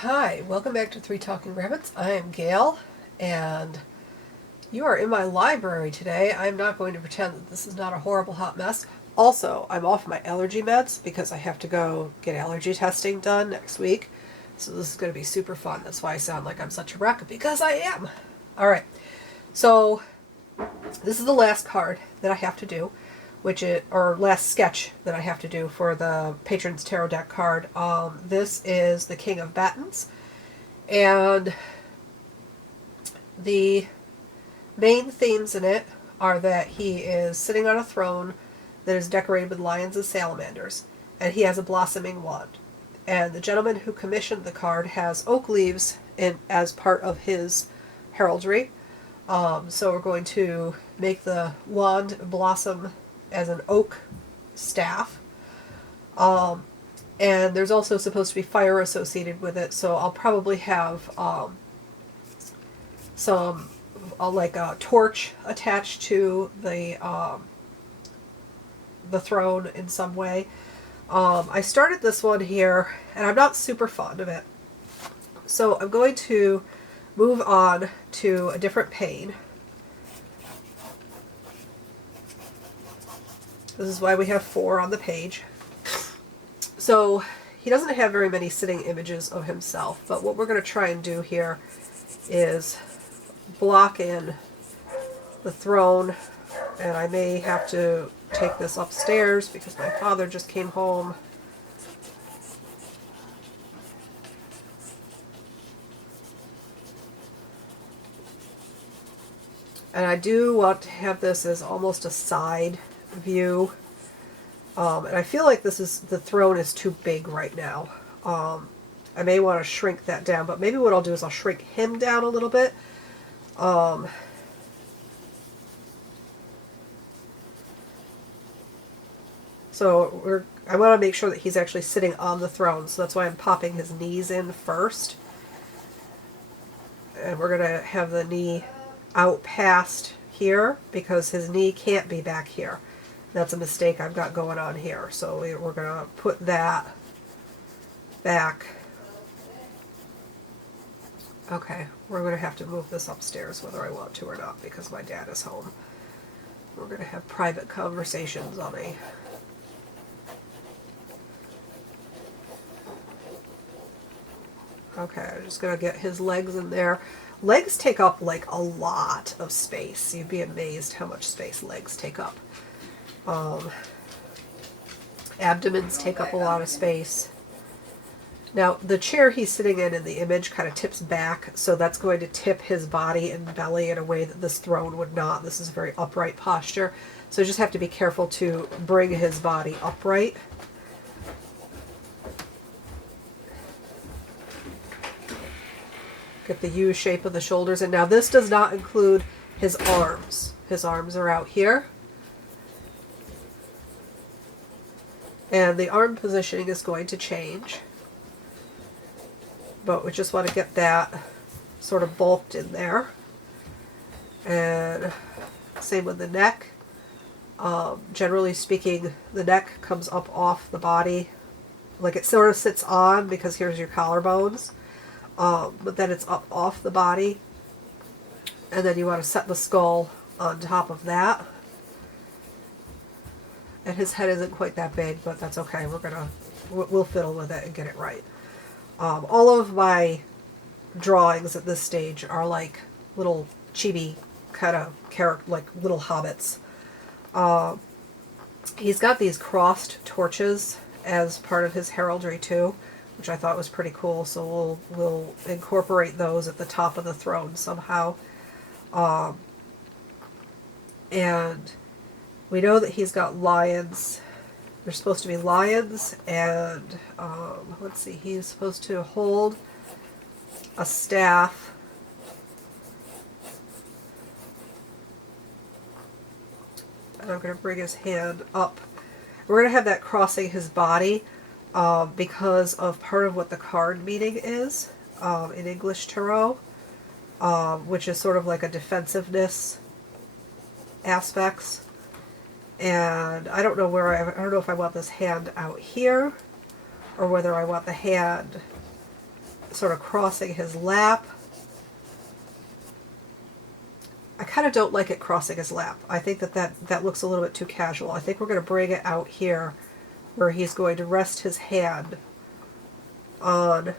Hi, welcome back to Three Talking Rabbits. I am Gail, and you are in my library today. I'm not going to pretend that this is not a horrible hot mess. Also, I'm off my allergy meds because I have to go get allergy testing done next week. So this is going to be super fun. That's why I sound like I'm such a wreck, because I am. Alright, so this is the last card that I have to do, or last sketch that I have to do for the Patron's Tarot deck card. This is the King of Batons, and the main themes in it are that he is sitting on a throne that is decorated with lions and salamanders, and he has a blossoming wand. And the gentleman who commissioned the card has oak leaves as part of his heraldry. So we're going to make the wand blossom as an oak staff. And there's also supposed to be fire associated with it, so I'll probably have like a torch attached to the throne in some way. I started this one here, and I'm not super fond of it. So I'm going to move on to a different pane. This is why we have 4 on the page. So he doesn't have very many sitting images of himself, but what we're going to try and do here is block in the throne, and I may have to take this upstairs because my father just came home. And I do want to have this as almost a side view. And I feel like the throne is too big right now. I may want to shrink that down, but maybe what I'll do is I'll shrink him down a little bit. So I want to make sure that he's actually sitting on the throne, so that's why I'm popping his knees in first. And we're going to have the knee out past here because his knee can't be back here. That's a mistake I've got going on here. So we're going to put that back. Okay, we're going to have to move this upstairs whether I want to or not because my dad is home. We're going to have private conversations on a... Okay, I'm just going to get his legs in there. Legs take up like a lot of space. You'd be amazed how much space legs take up. Abdomens take up a lot of space. Now, the chair he's sitting in the image kind of tips back, so that's going to tip his body and belly in a way that this throne would not. This is a very upright posture, so you just have to be careful to bring his body upright. Get the U shape of the shoulders, and now this does not include his arms. His arms are out here. And the arm positioning is going to change. But we just want to get that sort of bulked in there. And same with the neck. Generally speaking, the neck comes up off the body. Like it sort of sits on because here's your collarbones. But then it's up off the body. And then you want to set the skull on top of that. And his head isn't quite that big, but that's okay. We'll fiddle with it and get it right. All of my drawings at this stage are like little chibi kind of character, like little hobbits. He's got these crossed torches as part of his heraldry too, which I thought was pretty cool. So we'll incorporate those at the top of the throne somehow. And we know that he's got lions. There's supposed to be lions, and let's see, he's supposed to hold a staff. And I'm going to bring his hand up. We're going to have that crossing his body because of part of what the card meaning is in English Tarot, which is sort of like a defensiveness aspects. And I don't know I don't know if I want this hand out here or whether I want the hand sort of crossing his lap. I kind of don't like it crossing his lap. I think that looks a little bit too casual. I think we're going to bring it out here where he's going to rest his hand on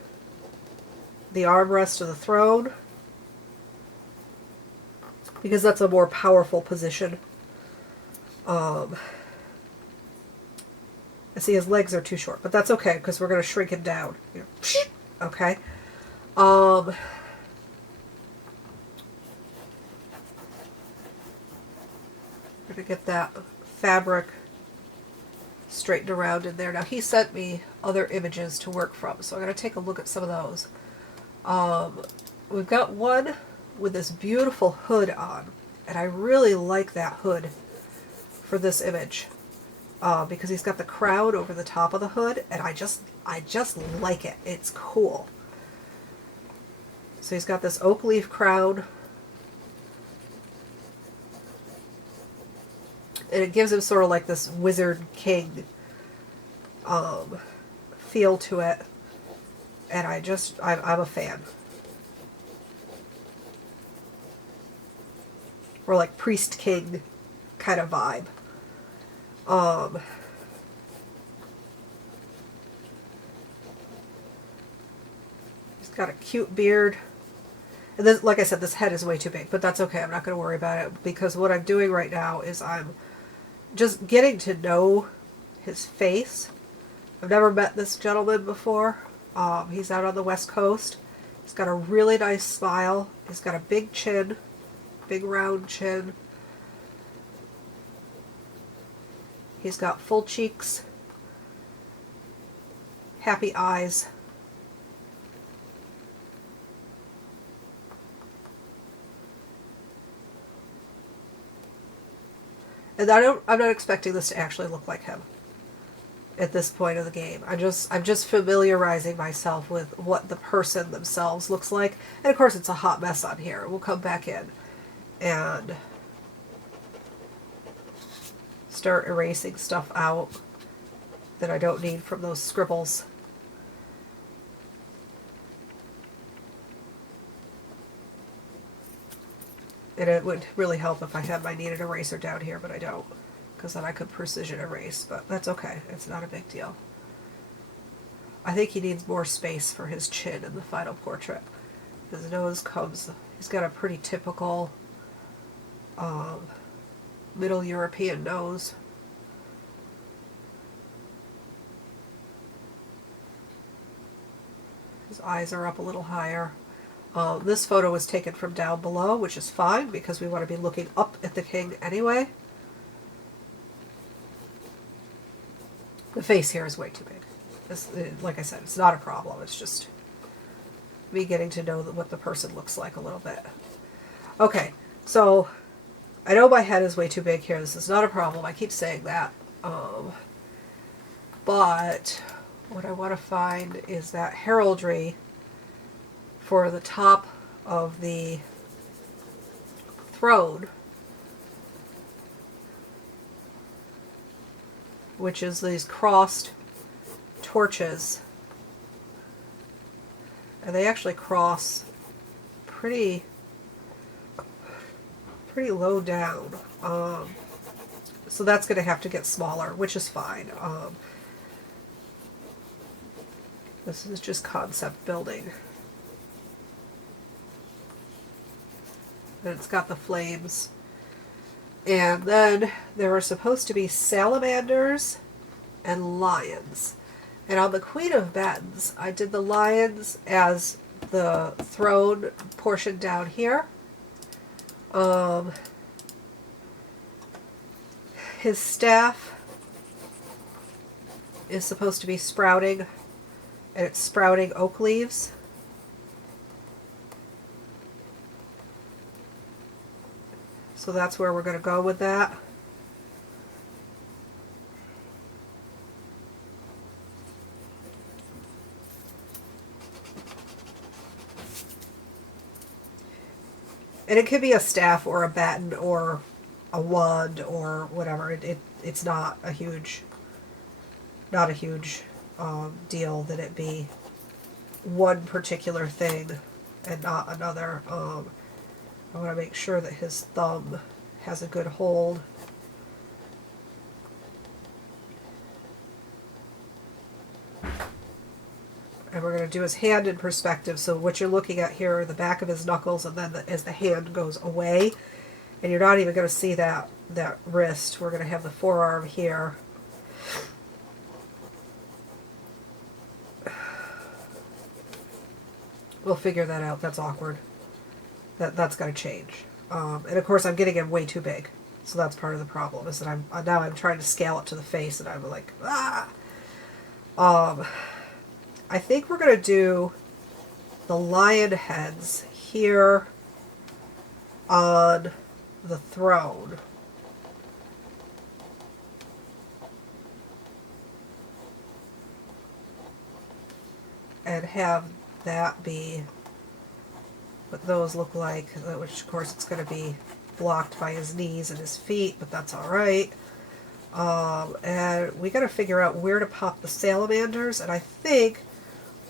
the armrest of the throne, because that's a more powerful position. I see his legs are too short, but that's okay because we're going to shrink him down. Okay. Going to get that fabric straightened around in there. Now he sent me other images to work from, so I'm going to take a look at some of those. We've got one with this beautiful hood on, and I really like that hood for this image because he's got the crown over the top of the hood, and I just like it. It's cool. So he's got this oak leaf crown, and it gives him sort of like this wizard king feel to it, and I'm a fan. Or like priest king kind of vibe. He's got a cute beard. And this, like I said, this head is way too big, but that's okay. I'm not going to worry about it because what I'm doing right now is I'm just getting to know his face. I've never met this gentleman before. He's out on the West Coast. He's got a really nice smile. He's got a big chin, big round chin. He's got full cheeks, happy eyes. And I'm not expecting this to actually look like him at this point of the game. I'm just familiarizing myself with what the person themselves looks like. And of course it's a hot mess on here. We'll come back in and start erasing stuff out that I don't need from those scribbles. And it would really help if I had my kneaded eraser down here, but I don't, because then I could precision erase, but that's okay. It's not a big deal. I think he needs more space for his chin in the final portrait. His nose he's got a pretty typical Middle European nose. His eyes are up a little higher. This photo was taken from down below, which is fine because we want to be looking up at the king anyway. The face here is way too big. Like I said, it's not a problem. It's just me getting to know what the person looks like a little bit. Okay, so I know my head is way too big here. This is not a problem. I keep saying that. But what I want to find is that heraldry for the top of the throne, which is these crossed torches. And they actually cross pretty low down. So that's going to have to get smaller, which is fine. This is just concept building. And it's got the flames. And then there are supposed to be salamanders and lions. And on the Queen of Batons, I did the lions as the throne portion down here. His staff is supposed to be sprouting, and it's sprouting oak leaves. So that's where we're going to go with that. And it could be a staff or a baton or a wand or whatever. It's not a huge deal that it be one particular thing and not another. I want to make sure that his thumb has a good hold. And we're going to do his hand in perspective. So what you're looking at here are the back of his knuckles, and then as the hand goes away, and you're not even going to see that wrist. We're going to have the forearm here. We'll figure that out. That's awkward. That's got to change. And of course, I'm getting him way too big. So that's part of the problem, is that I'm trying to scale it to the face, and I'm like, ah! I think we're going to do the lion heads here on the throne. And have that be what those look like, which of course it's going to be blocked by his knees and his feet, but that's alright. And we got to figure out where to pop the salamanders, and I think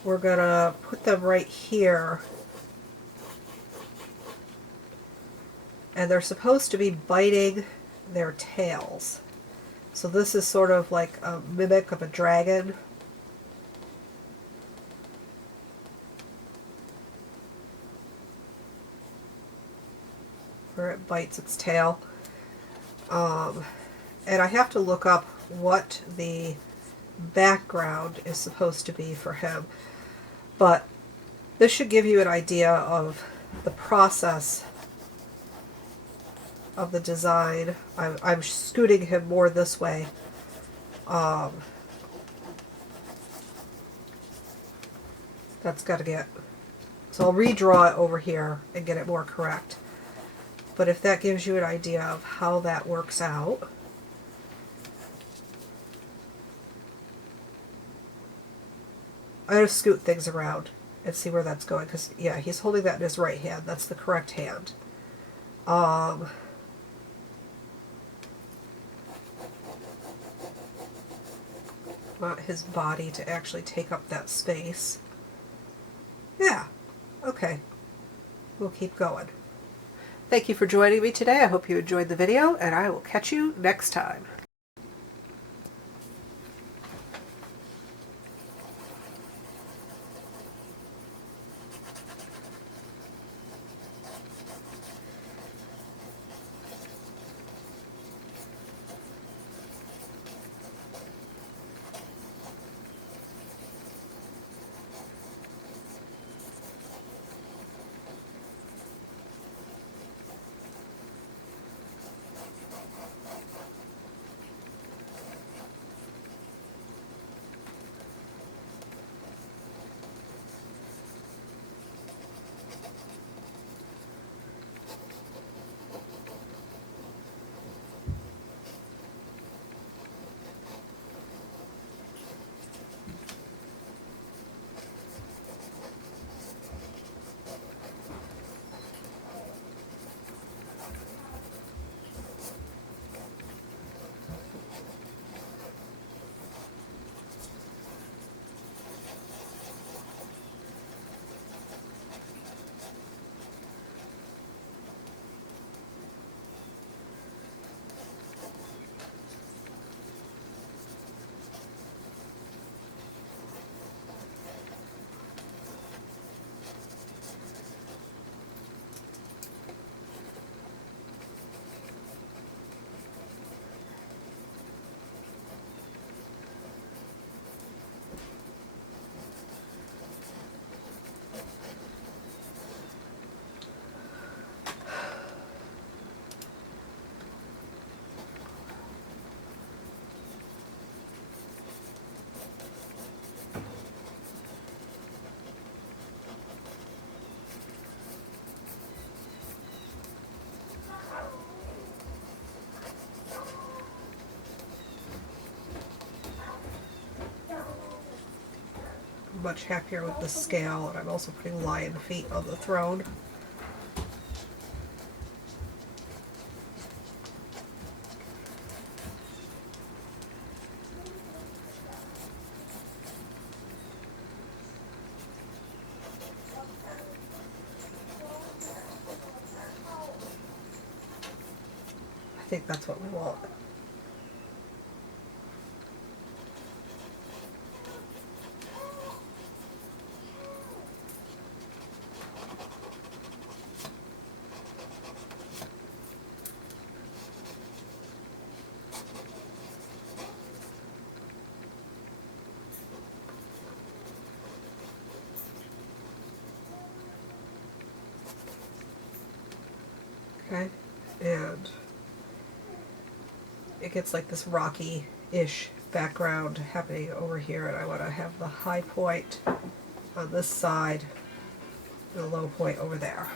we're going to put them right here. And they're supposed to be biting their tails. So this is sort of like a mimic of a dragon. Where it bites its tail. And I have to look up what the background is supposed to be for him. But this should give you an idea of the process of the design. I'm scooting him more this way. That's got to get... So I'll redraw it over here and get it more correct. But if that gives you an idea of how that works out... I'm going to scoot things around and see where that's going, because, yeah, he's holding that in his right hand. That's the correct hand. Want his body to actually take up that space. Yeah, okay. We'll keep going. Thank you for joining me today. I hope you enjoyed the video, and I will catch you next time. Much happier with the scale, and I'm also putting lion feet on the throne. think that's what we want. Okay, and it gets like this rocky-ish background happening over here, and I want to have the high point on this side and the low point over there.